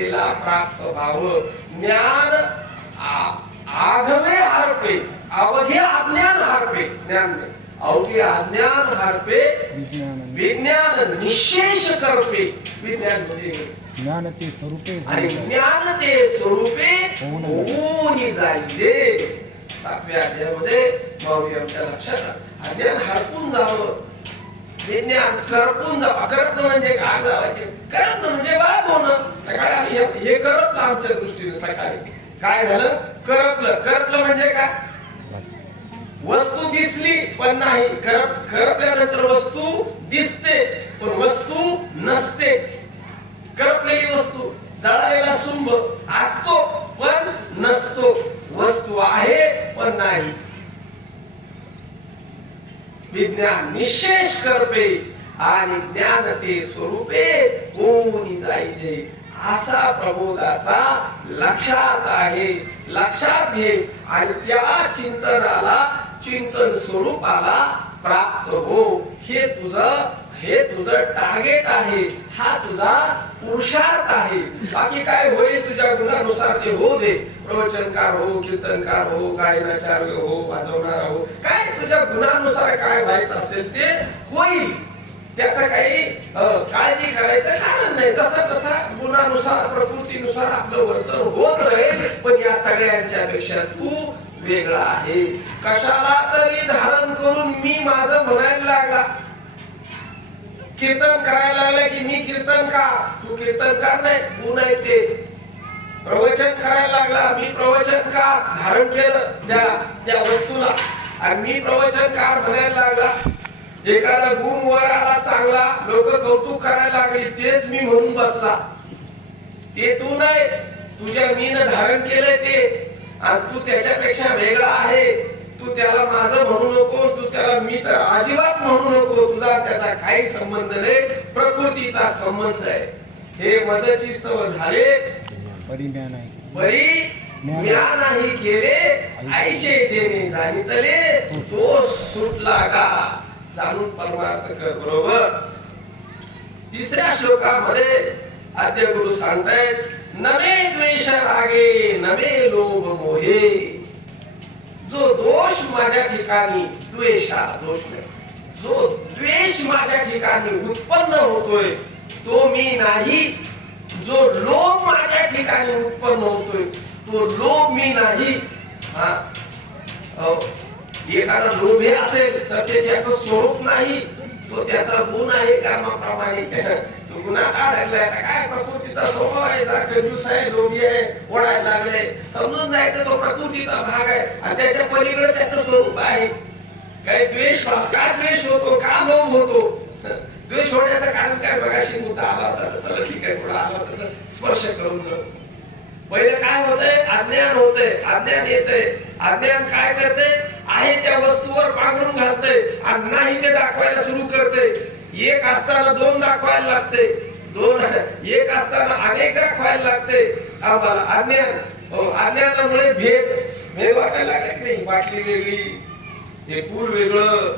ज्ञानतेला प्राप्त व्हाव। ज्ञान आघवे हरपे, अवघे अज्ञान हरपे, ज्ञान अवघे अज्ञान हरपे, विज्ञान निशेष करपे। विज्ञान म्हणजे ज्ञानते स्वरूपे, आणि ज्ञानते स्वरूपे होऊन जाईजे। 7व्या अध्यायामध्ये आमच्या लक्षात अज्ञान हरपून जावं, विज्ञान करपून जावं। करपणं म्हणजे आग जावायचे, करपणं म्हणजे बाद होणं। सकाळी हे करपलं आमच्या दृष्टीने। सकाळी काय झालं? करपलं। करपलं म्हणजे काय? वस्तू दिसली पण नाही, करपल्यानंतर वस्तू दिसते पण वस्तू नसते। करपलेली वस्तू, जळालेला सुंब असतो पण नसतो, वस्तू आहे पण नाही। विज्ञान निशेष करपे आणि ज्ञान ते स्वरूपे होऊन जाईजे, असा प्रबोधाचा लक्षात आहे। लक्षात घे आणि त्या चिंतनाला, चिंतन स्वरूपाला प्राप्त हो। हे तुझं टार्गेट आहे, हा तुझा पुरुषार्थ आहे। बाकी काय होईल तुझ्या गुणानुसार ते हो दे। प्रवचनकार हो, कीर्तनकार हो, गायनाचार्य हो, वाजवणारा हो, काय तुझ्या गुणानुसार काय व्हायचं असेल ते होईल। त्याचं काही काळजी करायचं कारण नाही। तसा गुणानुसार, प्रकृतीनुसार आपलं वर्तन होत राहील। पण या सगळ्यांच्या पेक्षा तू वेगळा आहे। कशाला तरी धारण करून मी माझं म्हणायला लागला, कीर्तन करायला लागला की मी कीर्तनकार। तू कीर्तनकार नाही, तू नाही ते। प्रवचन करायला लागला, मी प्रवचनकार धारण केलं त्या वस्तूला, आणि मी प्रवचनकार म्हणायला लागला। एखादा गुण वर आला चांगला, लोक कौतुक करायला लागली, तेच मी म्हणून बसला। ते तू नाही, तुझ्या मीनं धारण केलंय ते, आणि तू त्याच्यापेक्षा वेगळा आहे। तू त्याला माझं म्हणू नको, तू त्याला मी तर अजिबात म्हणू नको। तुझा त्याचा काही संबंध नाही, प्रकृतीचा संबंध आहे। हे मजचिस्तव झाले, परी ज्ञान नाही केले, ऐशे देणे जाणितले, तो सुटला का जाणून परमार्थ कर। बरोबर। 3ऱ्या श्लोकामध्ये आद्य गुरु सांगतायत, नमे द्वेष रागे, नमे लोभ मोहे। जो दोष माझ्या ठिकाणी, द्वेषा दोष नाही, जो द्वेष माझ्या ठिकाणी उत्पन्न होतोय तो मी नाही। जो लोभ माझ्या ठिकाणी उत्पन्न होतोय तो लोभ मी नाही। एखादा लोभी असेल तर ते त्याचं स्वरूप नाही, तो त्याचा गुण आहे कर्माप्रमाणे। तो गुन्हात अडकलाय, काय प्रकृतीचा स्वभाव आहे, खजूस आहे, लोभी आहे, ओढायला लागले, समजून जायचं तो प्रकृतीचा भाग आहे, आणि त्याच्या पलीकडे त्याचं स्वरूप आहे। काय द्वेष, का द्वेष होतो, का लोभ होतो? द्वेष होण्याचं कारण काय? बघाशी मुद्दा आला होता, चला ठीक आहे, थोडा आला होता स्पर्श करून जाऊ। पहिले काय होतंय? अज्ञान होतंय, अज्ञान येतंय। अज्ञान काय करते? आहे त्या वस्तूवर पांघरून घालतंय, आणि नाही ते दाखवायला सुरू करते। एक असताना 2 दाखवायला लागते, 2 एक असताना अनेक दाखवायला लागते। आम्हाला अज्ञान, अज्ञानामुळे भेद वाटायला लागले की नाही? बाटली वेगळी, हे फूल वेगळं,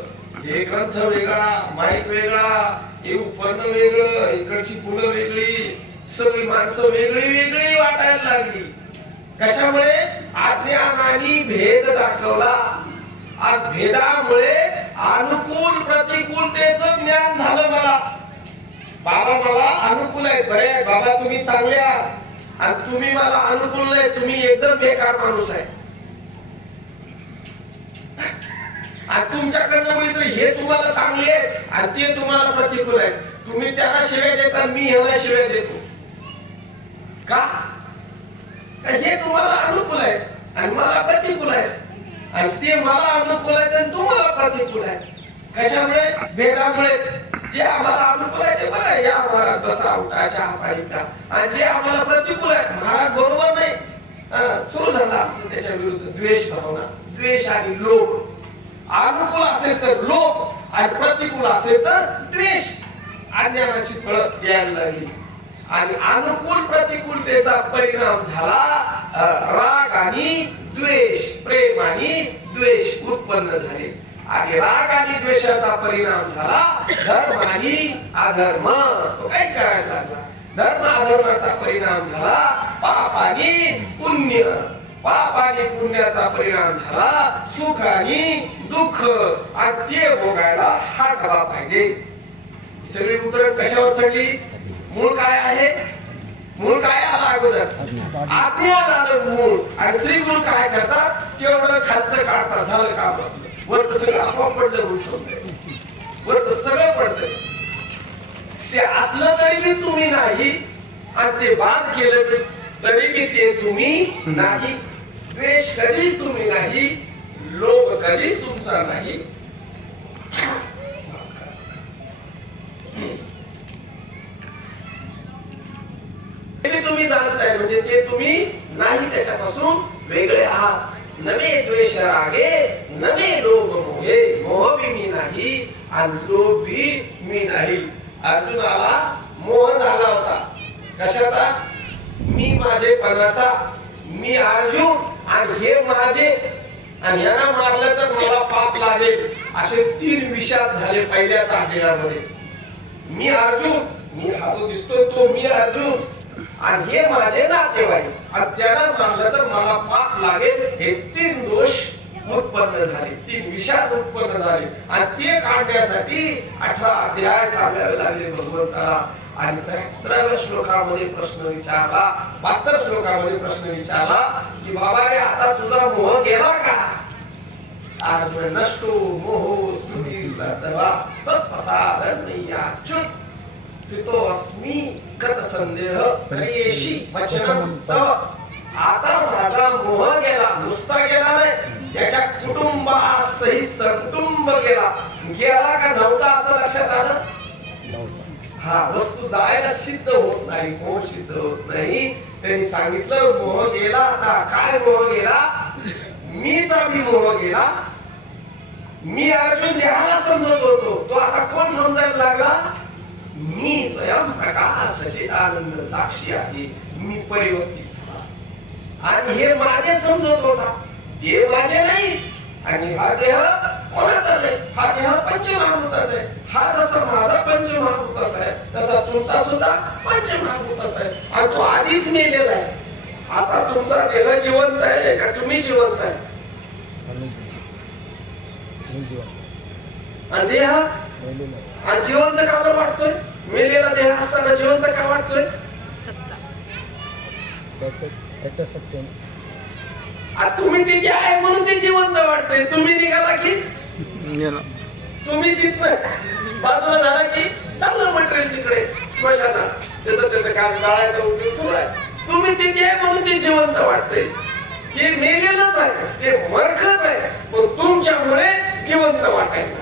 हे ग्रंथ वेगळा, माईक वेगळा, हे उपकरण वेगळं, इकडची फुलं वेगळी, सगळी माणसं वेगळी वाटायला लागली। कशामुळे? अज्ञानाने भेद दाखवला, आणि भेदामुळे अनुकूल प्रतिकूलतेचं ज्ञान झालं मला। बाबा मला अनुकूल आहे, बरे बाबा तुम्ही चांगले आहात, आणि तुम्ही मला अनुकूल नाही, तुम्ही एकदम बेकार माणूस आहे। आणि तुमच्याकडनं मिळतं हे तुम्हाला चांगले आहे आणि ते तुम्हाला प्रतिकूल आहे। तुम्ही त्याला शिव्या देता, मी ह्याला शिव्या देतो का? हे तुम्हाला अनुकूल आहे आणि मला प्रतिकूल आहे, आणि ते मला अनुकूल आहे आणि तुम्हाला प्रतिकूल आहे। कशामुळे? भेदामुळे। जे आम्हाला अनुकूल आहे ते बरं, या महाराज बसा, उठा, चहा पाणी प्या, आणि जे आम्हाला प्रतिकूल आहे, महाराज बरोबर नाही, सुरू झाला आमचं त्याच्या विरुद्ध द्वेष भावना, द्वेष आणि लोभ। अनुकूल असेल तर लोभ आणि प्रतिकूल असेल तर द्वेष। अज्ञानाची फळं यायला लागली, आणि अनुकूल प्रतिकूलतेचा परिणाम झाला राग आणि द्वेष, प्रेम आणि द्वेष उत्पन्न झाले, आणि राग आणि द्वेषाचा परिणाम झाला धर्म आणि अधर्म। तो काय करायला लागला? धर्म अधर्माचा परिणाम झाला पाप आणि पुण्य, पाप आणि पुण्याचा परिणाम झाला सुख आणि दुःख, आणि ते भोगायला हा डबा पाहिजे. सगळी उतरण कशावर चढली? मूळ काय आहे? मूळ काय आला अगोदर? अज्ञान आलं मूळ. आणि श्री गुरु काय करतात? तेवढं खालचं काढतात, झालं काम. वरचं सगळं आपोआप पडलं म्हणून समजायचं, वरचं सगळं पडतंय. ते असलं तरी तुम्ही नाही, आणि ते बाद केलं तरी ते तुम्ही नाही. द्वेष कधीच तुम्ही नाही, लोभ कधीच तुमचा नाही. तुम्ही जाणताय म्हणजे ते तुम्ही नाही, त्याच्यापासून वेगळे आहात. नवे द्वेष रागे नवे लोभ मोहे, मोह भी मी नाही आणि लोभ भी मी नाही. अर्जुनाला मोह झाला होता कशाचा? मी माझेपणाचा, मी अर्जुन आणि हे माझे, आणि यांना मारलं तर मला पाप लागेल, असे 3 विषाद झाले पहिल्याच अध्यायामध्ये. मी अर्जुन, मी हा जो दिसतो तो मी अर्जुन, आणि हे माझे नातेवाईक, आणि त्यांना मारलं तर मला पाप लागेल, हे 3 दोष उत्पन्न झाले, 3 विषाद उत्पन्न झाले. आणि ते काढण्यासाठी 18 अध्याय सांगावे लागले भगवंताला. आणि 73व्या श्लोकामध्ये प्रश्न विचारला, 72 श्लोकामध्ये प्रश्न विचारला की बाबा रे आता तुझा मोह गेला का? अर्जुन नष्टो मोहो स्तुती तत्प्रसादन्याच्युत सितो अस्मी गत संदेह करियेशी वचनं तव. आता माझा मोह गेला, नुसता गेला नाही, याच्या कुटुंबासहित सकुटुंब गेला. गेला का नव्हता असं लक्षात आलं? हा वस्तू जायला सिद्ध होत नाही, मोह सिद्ध होत नाही. त्यांनी सांगितलं मोह गेला. आता काय मोह गेला? मीचा भी मोह गेला. मी अर्जुन देहाला समजत होतो, तो आता कोण समजायला लागला? मी स्वयं प्रकाश सच्चिदानंद साक्षी आहे, मी परिवर्तित झाला. आणि हे माझे समजत होता, ते माझे नाही. आणि हा देह कोणाचा नाही? हा देह पंचमहाभूताचा आहे. हा जसा माझा पंचमहाभूताचा आहे तसा तुमचा सुद्धा पंचमहाभूताचा आहे. आणि तो आधीच मेलेला आहे. आता तुमचा देह जिवंत आहे का तुम्ही जिवंत आहे? आणि देह आणि जिवंत का बरं वाटतोय? मेलेला देह असताना जिवंत का वाटतोय? तुम्ही तिथे आहे म्हणून ते जिवंत वाटतंय. तुम्ही निघाला की तुम्ही तिथं बाजूला झाला की चाललं मटेरियल तिकडे स्मशानात, त्याचं काम जाळायचा उपयोग सुरू आहे. तुम्ही तिथे आहे म्हणून ते जिवंत वाटतंय. ते मेलेलंच आहे, ते मूर्खच आहे, पण तुमच्यामुळे जिवंत वाटायला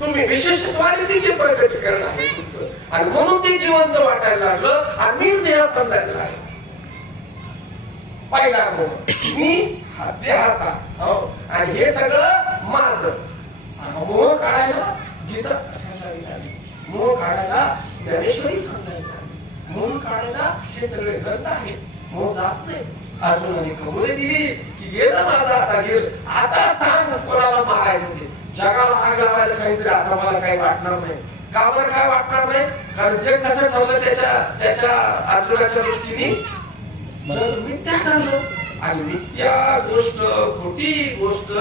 तुम्ही विशेषत्वाने तिथे प्रकटीकरण आहे तुमचं, आणि म्हणून ते जिवंत वाटायला लागलं. आम्हीच देह समजायला लागलो. पहिला मोह मी हा देहाचा, हो, आणि हे सगळं माझं. मोह काढायला गीता सांगायला, मोह काढायला ज्ञानेश्वरी सांगायला, मोह काढायला हे सगळे ग्रंथ आहेत. मोह जात नाही. अर्जुनाने कबुली दिली की गेलं माझा, आता गेलं. आता सांग कोणाला मारायचं ते. जगाला आग लावायला सांगितलं, आता मला काही वाटणार नाही. का बरं काय वाटणार नाही? कारण जग कसं ठरलं त्याच्या अर्जुनाच्या दृष्टीने जग मिथ्या ठरलं. आणि मिथ्या गोष्ट, खोटी गोष्ट,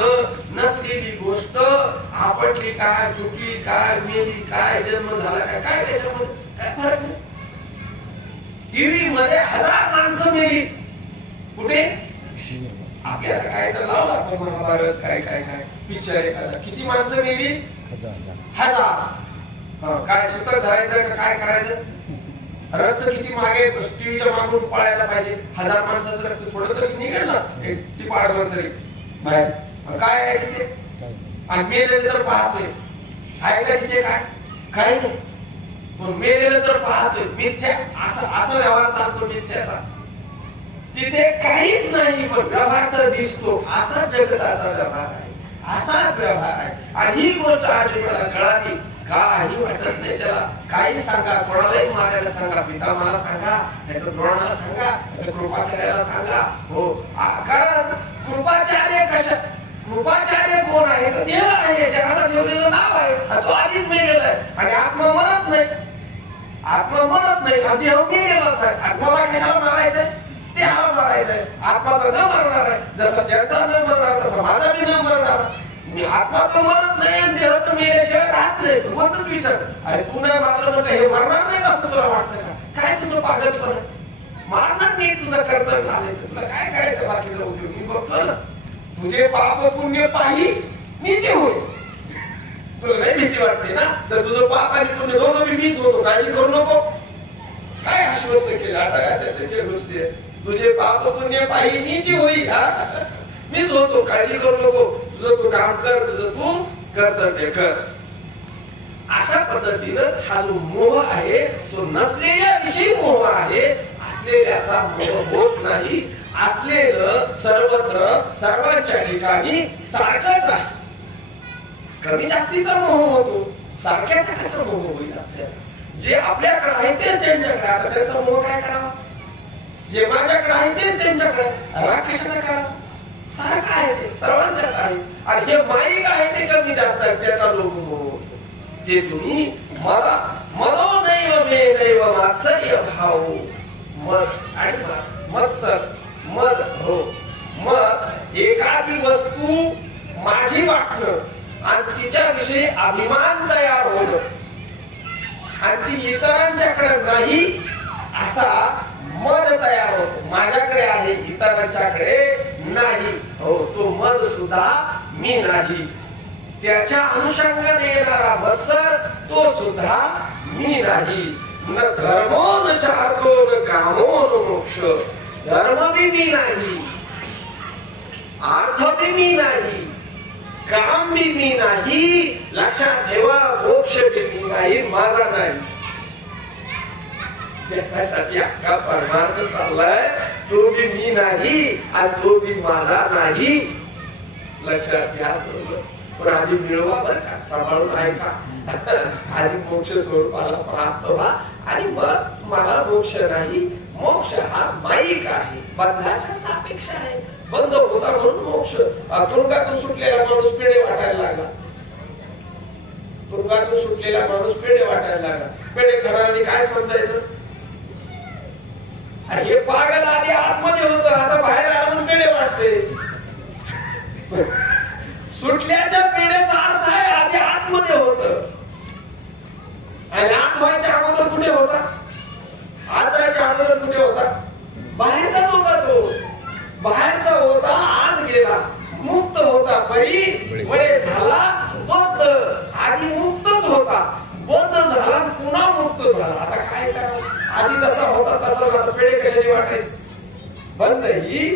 नसलेली गोष्ट, आपटली काय, तुटली काय, मेली काय, जन्म झाला काय, काय त्याच्यामध्ये काय फरक नाही. टीव्ही मध्ये 1000 माणसं मेली. कुठे? आपल्याला काय तर लावला आपण महाभारत, काय काय काय पिक्चर एखादा, किती माणसं मेली? 1000. काय सूत्र धरायचं का काय करायचं? रक्त किती मागे टीव्हीच्या मागून पळायला पाहिजे. 1000 माणसाचं रक्त थोडं तरी निघेल ना, एक टिपाडवर तरी बाहेर. काय आहे तिथे? आणि मेलेलं तर पाहतोय, आहे का तिथे? काय काय नाही. पण मेलेलं तर पाहतोय. मिथ्या असा व्यवहार चालतो मिथ्याचा. तिथे काहीच नाही, पण व्यवहार तर दिसतो. असा जगताचा व्यवहार आहे, असाच व्यवहार आहे. आणि ही गोष्ट अर्जुनाला कळाली. काही वाटत नाही त्याला. काही सांगा, कोणालाही मारायला सांगा, पितामहाला सांगा, नाहीतर द्रोणाला सांगा, नाहीतर कृपाचार्याला सांगा. हो, कारण कृपाचार्य कशात? कृपाचार्य कोण आहे? तर देह आहे, देहाला ठेवलेलं नाव आहे. तो आधीच मेलेला आहे आणि आत्मा मरत नाही. आत्मा मरत नाही, आधी मेलेलाच आहे. आत्माला कशाला मारायचंय? ते हा मारायचंय. आत्मा तर न मरणार आहे, जसं त्यांचा न मरणार तसं माझा बी न मरणार. मी आत्मा तर मरत नाही आणि देह तर मेल्याशिवाय राहत नाही. भगवंतच विचार, अरे तू नाही मारलं म्हणजे हे मरणार नाही असं तुला वाटतं का? काय तुझं पागलपण? मारणार नाही तुझं कर्तव्य आले, तुला काय करायचं बाकीचा उद्योग? मी बघतो ना, तुझे पाप पुण्य पाही मीचे होईल. तुला नाही भीती वाटते ना? तर तुझं पाप आणि पुण्य दोघं बी मीच होतो, काळजी करू नको. काय आश्वस्त केलं आता? काय त्याच्या गोष्टी आहे? तुझे पाप पुण्य पाही मीची होईल, मीच होतो, काळजी करू नको. तुझं तू काम कर, तुझं तू कर्तव्य कर. अशा पद्धतीनं हा जो मोह आहे तो नसलेल्या विषयी मोह आहे, असलेल्याचा मोह होत नाही. असलेलं सर्वत्र सर्वांच्या ठिकाणी सारखंच आहे. कमी जास्तीचा मोह होतो, सारख्याचा कसा मोह होईल आपल्याला? जे आपल्याकडे आहे तेच त्यांच्याकडे, आता त्यांचा मोह काय करावा? जे माझ्याकडे आहे तेच त्यांच्याकडे, राग कशाचा करावा? सारखं आहे ते, सर्वांच्यात आहे. आणि हे माईक आहे ते कमी जास्त आहे, त्याचा लोक मोह. ते तुम्ही मला मनो नैव मे नैव मात्सर्य भाव, मद आणि मत्सर, मद हो मद, एखादी वस्तू माझी वाटणं आणि तिच्याविषयी अभिमान तयार होणं आणि ती इतरांच्याकडे नाही असा मद तयार होतो. माझ्याकडे आहे, इतरांच्याकडे नाही, हो तो मद सुद्धा मी नाही. त्याच्या अनुषंगाने येणारा मत्सर तो सुद्धा मी नाही. न धर्मो न चार्तो न कामो न मोक्ष, धर्म बी मी नाही, अर्थ बी मी नाही, काम बी मी नाही. लक्षात ठेवा, मोक्ष बी मी नाही, माझा नाही. त्याच्यासाठी अख्खा परमार्थ चाललाय. तो बी मी नाही आणि तो बी माझा नाही. लक्षात घ्या. पण आधी मिळवा बरं का, सांभाळून ऐका. आधी मोक्ष स्वरूपाला प्राप्त व्हा आणि मग मला मोक्ष नाही. मोक्ष हा माईक आहे, बंधाच्या सापेक्ष आहे. बंद होता म्हणून मोक्ष. तुरुंगातून सुटलेला माणूस पेढे वाटायला लागला. तुरुंगातून सुटलेला माणूस पेढे वाटायला लागला. पेढे खाणाऱ्याने काय समजायचं? हे पागल आधी आतमध्ये होत, आता बाहेर आलं म्हणून पेढे वाटते. सुटल्याच्या पेढ्याचा अर्थ आहे आधी आतमध्ये होत. आणि आत व्हायच्या अगोदर कुठे होता? आत जायच्या अगोदर कुठे होता? बाहेरचाच होता तो. बाहेरचा होता, आत गेला, मुक्त होता, परी वळे झाला बद्ध. आधी मुक्तच होता, बद्ध झाला, पुन्हा मुक्त झाला. आता काय करावं? आधी जसा होता तसा आता पेढे कशाने वाटायचे? बंद ही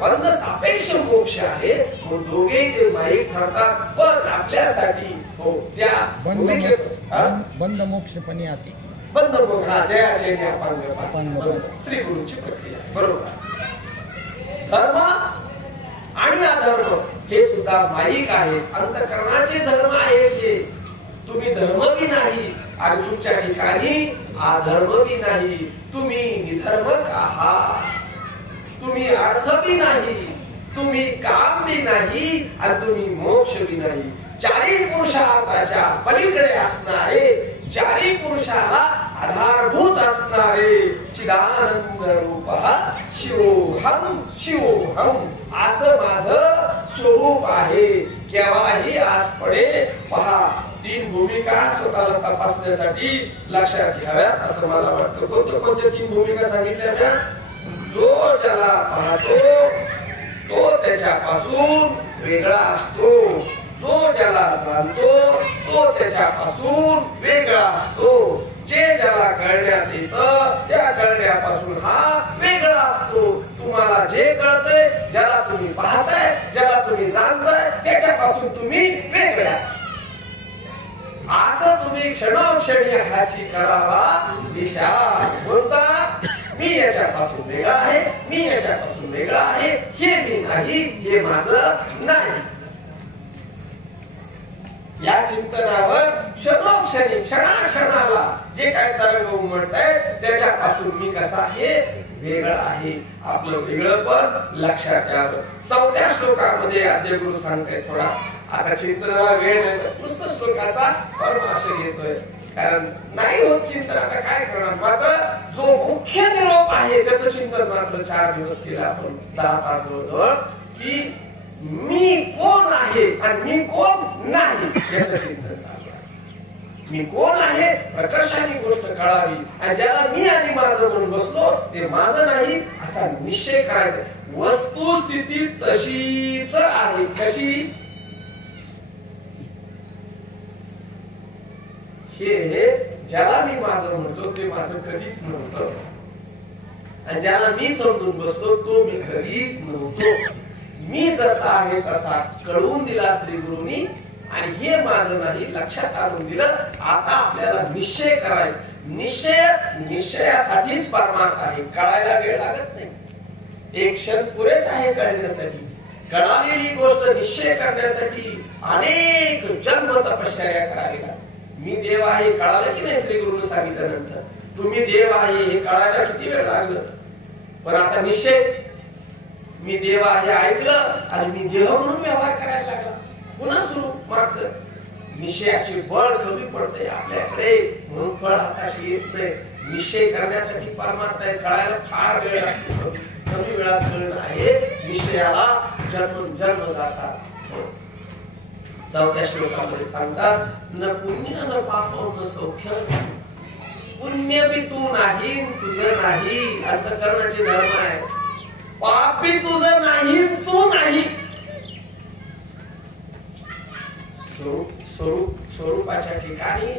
बंद सापेक्ष मोक्ष आहे. मग दोघे ते माईक ठरतात, पण आपल्यासाठी हो त्या बंद मोक्ष पण याते. बंद मोक्ष जयाचे श्री गुरुची प्रक्रिया. बरोबर. धर्म आणि अधर्म हे सुद्धा माईक आहे, अंतःकरणाचे धर्म आहेत. हे तुम्ही धर्म बी नाही आणि तुमच्या ठिकाणी अधर्म बी नाही. तुम्ही निधर्मक आहात, तुम्ही अर्थ बी नाही, तुम्ही काम बी नाही आणि तुम्ही मोक्ष बी नाही. चारी पुरुषार्थाच्या पलीकडे असणारे, चारी पुरुषाला आधारभूत असणारे चिदानंद रूप शिवोहम शिवोहम असं माझं स्वरूप आहे. केव्हाही आतपडे पहा. 3 भूमिका स्वतःला तपासण्यासाठी लक्षात घ्याव्यात असं मला वाटतं. कोणत्या 3 भूमिका सांगितल्या? जो ज्याला पाहतो तो त्याच्यापासून वेगळा असतो, जो ज्याला जाणतो तो त्याच्यापासून वेगळा असतो, जे ज्याला कळण्यात येतं त्या कळण्यापासून हा वेगळा असतो. तुम्हाला जे कळतंय, ज्याला तुम्ही पाहताय, ज्याला तुम्ही जाणताय त्याच्यापासून तुम्ही वेगळा. असं तुम्ही क्षणोक्षणी ह्याची करावा विचार. बोलता मी याच्यापासून वेगळा आहे, मी याच्यापासून वेगळा आहे, हे मी नाही, हे माझं नाही. या चिंतनावर क्षणोक्षणी क्षणाक्षणाला जे काय तरंग उमटत आहे त्याच्यापासून मी कसा आहे? वेगळा आहे. आपलं वेगळं पण लक्षात घ्यावं. 4थ्या श्लोकामध्ये आद्यगुरु सांगताय. थोडा आता चिंतनाला वेळ नाही, नुसतं श्लोकाचा परमाशय घेतोय. कारण नाही होत चिंतन, आता काय करणार. मात्र जो मुख्य निरोप आहे त्याचं चिंतन मात्र 4 दिवस केलं आपण, 10 तास जवळ, की मी कोण आहे आणि मी कोण नाही याचं चिंतन चालू आहे. मी कोण आहे प्रकर्षाने गोष्ट कळावी, आणि ज्याला मी आणि माझं म्हणून बसलो ते माझं नाही असा निश्चय करायचा. वस्तुस्थिती तशीच आहे. कशी? हे ज्याला मी माझं म्हणतो ते माझं कधीच नव्हतं, आणि ज्याला मी समजून बसलो तो मी कधीच नव्हतो. मी जसा आहे तसा कळवून दिला श्री गुरुनी, आणि हे माझं नाही लक्षात आणून दिलं. आता आपल्याला निश्चय करायचा. निश्चयासाठीच परमार्थ आहे. कळायला वेळ लागत नाही. एक क्षण पुरेस आहे कळण्यासाठी. कळालेली गोष्ट निश्चय करण्यासाठी अनेक जन्म तपश्चर्या करावी लागते. मी देव आहे कळालं की नाही श्री गुरुने सांगितल्यानंतर? तुम्ही देव आहे हे कळायला किती वेळ लागलं. पण आता निश्चय, मी देव आहे ऐकलं आणि मी देव म्हणून व्यवहार करायला लागला. पुन्हा सुरू मागचं. निश्चयाचे बळ कमी पडते आपल्याकडे, म्हणून फळ हाताशी येत नाही. निश्चय करण्यासाठी परमार्थ आहे. कळायला फार वेळ लागतो. कमी वेळात कळणं आहे. निश्चयाला जन्म जातात. 4थ्या श्लोकामध्ये सांगतात, न पुण्य न पाप न सौख्य. पुण्य बी तू नाही, तुझं नाही. अंतःकरणाचे धर्म आहे. पापी तुझं नाही, तू नाही. स्वरूपाच्या ठिकाणी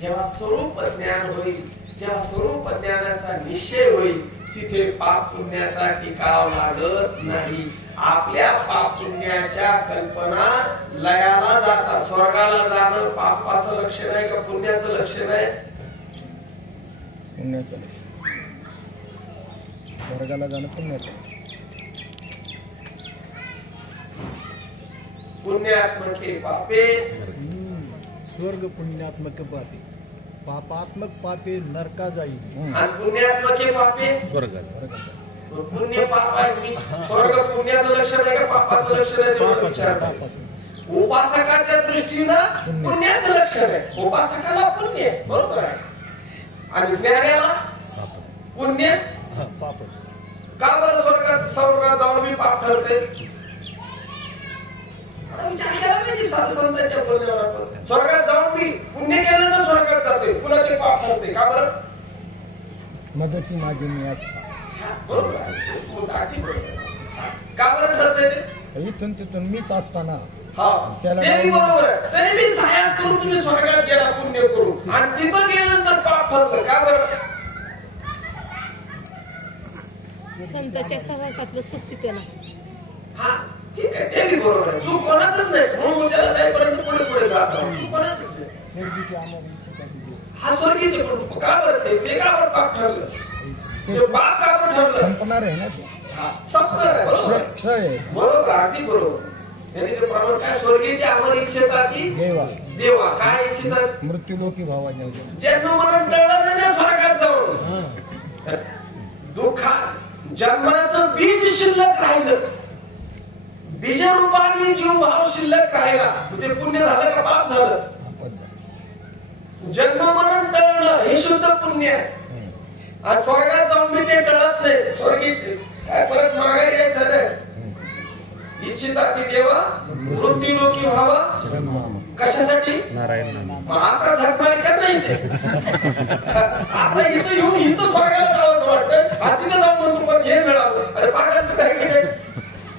जेव्हा स्वरूप ज्ञान होईल, जेव्हा स्वरूप ज्ञानाचा निश्चय होईल, तिथे पाप पुण्याचा टिकाव लागत नाही. आपल्या पाप पुण्याच्या कल्पना लयाला जातात. स्वर्गाला जाणं पापाचं लक्षण आहे का पुण्याचं लक्षण आहे? पुण्याचं लक्षण. स्वर्गाला जाणं पुण्याचं. पुण्यात्मके पापे स्वर्ग पुण्यात्मक पापे, पापात्मक पापे नरका जाईल, आणि पुण्यात्मके पापे स्वर्ग. पुण्य पाप आहे. स्वर्ग पुण्याचं लक्षण आहे का पापाचं लक्षण आहे? तेवढं विचारतात. उपासकाच्या दृष्टीनं पुण्याचं लक्षण आहे. उपासकाला पुण्य बरोबर आहे, आणि ज्ञानाला पुण्य पाप. का बरं स्वर्गात जाऊन मी पाप ठरते? विचार केला पाहिजे साधू संतांच्या बोलण्यावर. आपण स्वर्गात जाऊन मी पुण्य केलं तर स्वर्गात जाते, पुन्हा ते पाप ठरते. का बरं? मदती माझी मी असता. बरोबर आहे. का बरं ठरते ते? इथून तिथून मीच असताना त्याला बरोबर आहे. तरी मी सायास करून तुम्ही स्वर्गात गेला पुण्य करून, आणि तिथं गेल्यानंतर पाप ठरलं. का बरं? संतांच्या सहवासातलं सुख तिथे ना. हा ठीक आहे, ते बरोबर आहे. सुख कोणाचंच नाही. म्हणून त्याला जाईपर्यंत पुढे पुढे जात सुख कोणाचंच नाही. हा स्वर्गीचे पण का बरं ते का बरं पाप ठरलं? ते पाप का बरं ठरलं? संपणार आहे ना ते. संपणार आहे. क्षय. बरोबर, अगदी बरोबर. यांनी ते प्रमाण काय स्वर्गीचे अमर इच्छिता की देवा काय इच्छितात? मृत्यूलोकी भावा. जन्म मरण टळलं नाही स्वर्गात जाऊन. दुःखात जन्माचं बीज शिल्लक राहिलं, बीजरूपाने जीव भाव शिल्लक राहिला, ते पुण्य झालं का पाप झालं? जन्म मरण टळणं हे शुद्ध पुण्य आहे. आज स्वर्गात जाऊन मी ते टळत नाही. स्वर्गीचे काय परत माघारी यायचं नाही. इच्छिता ती देवा मृत्यूलोकी व्हावा. कशासाठी? नारायण. आता झकमारी कर नाही ते. आता इथं येऊन इथं स्वर्गाला जावं असं वाटतं. तिथं जाऊन म्हणतो पण हे मिळावं. अरे पागल तू काय केलंय?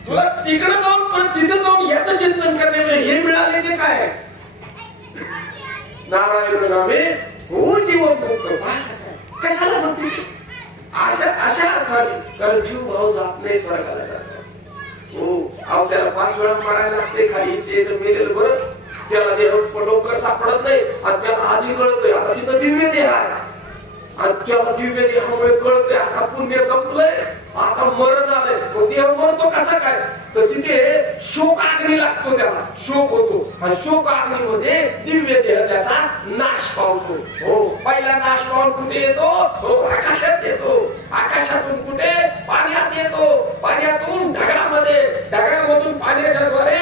तुला तिकडे जाऊन पण तिथे जाऊन याचं चिंतन करण्याचं हे मिळाले ते काय? नारायण नामे हो जीवन मुक्त. कशाला म्हणते? अशा अर्थाने, कारण जीव भाव जात नाही स्वर्गाला जात. हो अहो त्याला 5 वेळा मारायला लागते खाली. ते तर मेलेलं बरं, त्याला देह डोकर सापडत नाही, आणि त्याला आधी कळतंय आता तिथं दिव्य देह आहे, आणि त्याला दिव्य देहामुळे कळतंय आता पुण्य संपलंय, आता मरण आलंय. तो देह मरतो कसा काय? तर तिथे शोकाग्नी लागतो, त्याला शोक होतो, आणि शोकाग्नीमध्ये दिव्य देह त्याचा नाश पावतो. हो पहिला नाश पावून कुठे येतो? हो आकाशात येतो. आकाशातून कुठे? पाण्यात येतो. पाण्यातून ढगामध्ये, ढगामधून पाण्याच्या द्वारे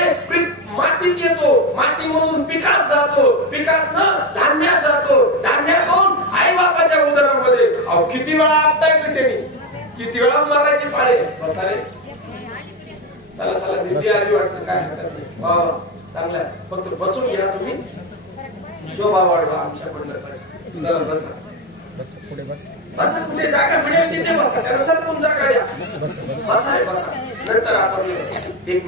मातीत येतो. मातीमधून पिकात जातो. पिकातनं धान्यात जातो. धान्य बोलायचं त्यांनी किती वेळा मारायची पाळे. बसा रे. चला चला दिदी आली वाटतं काय हरकत नाही. वा चांगलं आहे. फक्त बसून घ्या तुम्ही. शोभा वाढवा आमच्या मंडळाची. चला बसा. बस पुढे बस. बसा कुठे जागा मिळेल तिथे बसा. त्याला सरकून जागा द्या. बस बस. बसा रे बसा. नंतर आपण एक